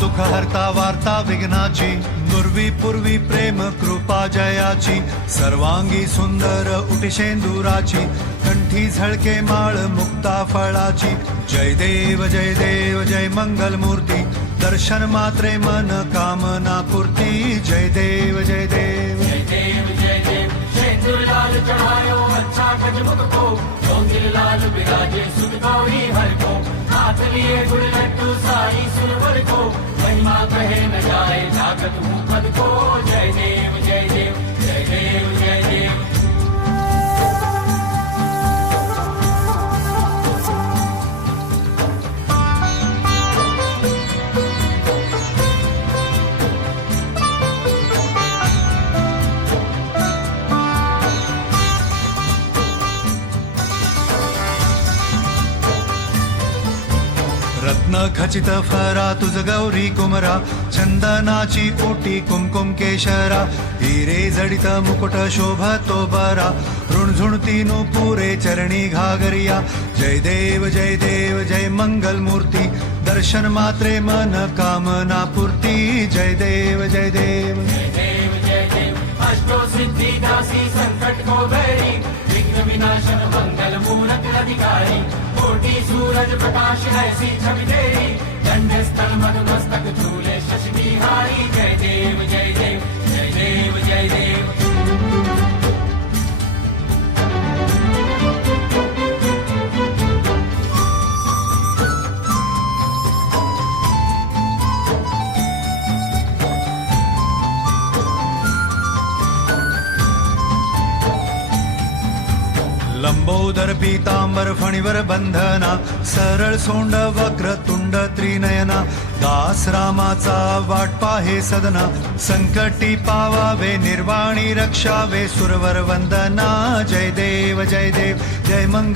दुःख हरता वार्ता विघ्नाची, नुरवी पूर्वी प्रेम कृपा जयाची, सर्वांगी सुंदर उटिशेंदुराची, कंठी झळके माळ मुक्ता फळाची. जय देव जय मंगल मूर्ती, दर्शन मात्रे मन कामना पूर्ती. जय देव जय देव शेंदूर लाल चढ़ायो अच्छा गजमुख को, चौंदिल लाल बिराजे सुख गौरी हर को, हाथ लिए गुड़ लड्डू साई सुरवर को, महिमा कहे न जाए जागत हूँ पद को. जय देव जय देव जय देव जय देव. रत्न खचित फरा तुझ गौरी कुमरा, चंदनाची ओटी कुमकुम केशरा, हिरे जडित मुकुट शोभतो बरा, ऋणझुणती नुपुरे चरणी घागरिया. जय देव जय मंगल मूर्ती, दर्शन मात्रे मन कामना पूर्ती. जय देव जय देव जय देव अष्टो सिद्धि दासी संकट को भैरी, विघ्न विनाशन मंगल मूरत अधिकारी, कोटि सूरज प्रकाश ऐसी छवि तेरी, दंड स्थल मधु मस्तक झूले शशि बिहारी. जय देव जय देव जय देव जय देव. लंबोदर पीतांबर फणीवर बंधना, सरळ सोंड वक्र तुंड त्रिनयना, दास रामाचा वाट पाहे सदना, संकटी पावावे निर्वाणी रक्षावे सुरवर वंदना. जय देव जय मंगल